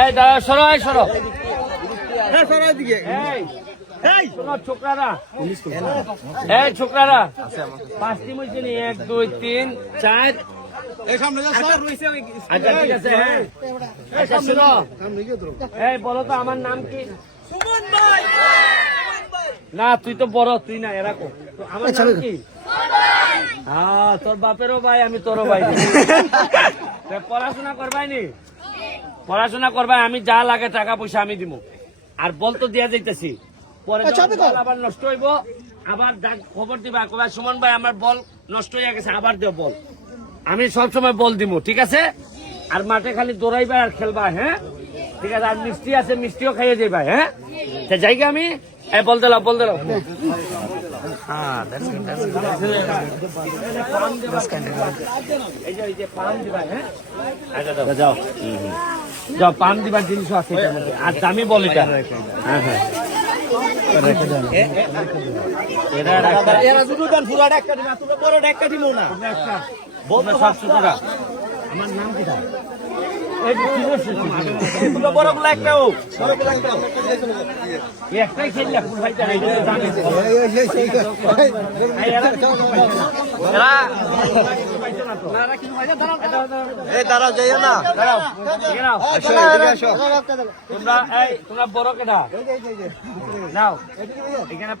এই দাদা সরো এই সরো। এই এই! ছোকরারা। এই ছোকরারা। পাঁচ টিম হয়েছে এক দুই তিন চার। আচ্ছা ঠিক আছে হ্যাঁ আচ্ছা শোনো এই বলো তো আমার নাম কি? না তুই তো বড় তুই না এরকম তো আমার নাম কি? হ্যাঁ তোর বাপেরও ভাই আমি তোরও ভাই। পড়াশোনা করবাই নি? পড়াশোনা করবাই আমি যা লাগে টাকা পয়সা আমি দিব আর বল তো দিয়া যাইতেছি। পরে আবার নষ্ট হইব আবার খবর দিবা কবার সুমন ভাই আমার বল নষ্ট হয়ে গেছে আবার দেব বল। আমি সব সময় বল দিব ঠিক আছে? আর মাঠে খালি দৌড়াইবা আর খেলবা হ্যাঁ? ঠিক আছে আর মিষ্টি আছে মিষ্টিও খাইয়ে যাইবা হ্যাঁ? যাই যাইগা আমি? বল দিলাম বল দিলাম এই যে এই যে পান দিবা হ্যাঁ আচ্ছা দাও যাও। যাও পান দিবার জিনিস আছে। আর দামি বল এটা হ্যাঁ হ্যাঁ এরা আমার নাম কি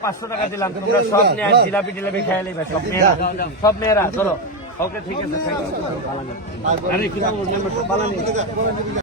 পাঁচশো টাকা দিলাম তোমরা সব নিয়ে জিলাপি টিলাপি খেয়ে নেবে সব মেয়েরা সব মেয়েরা ধরো ওকে ঠিক আছে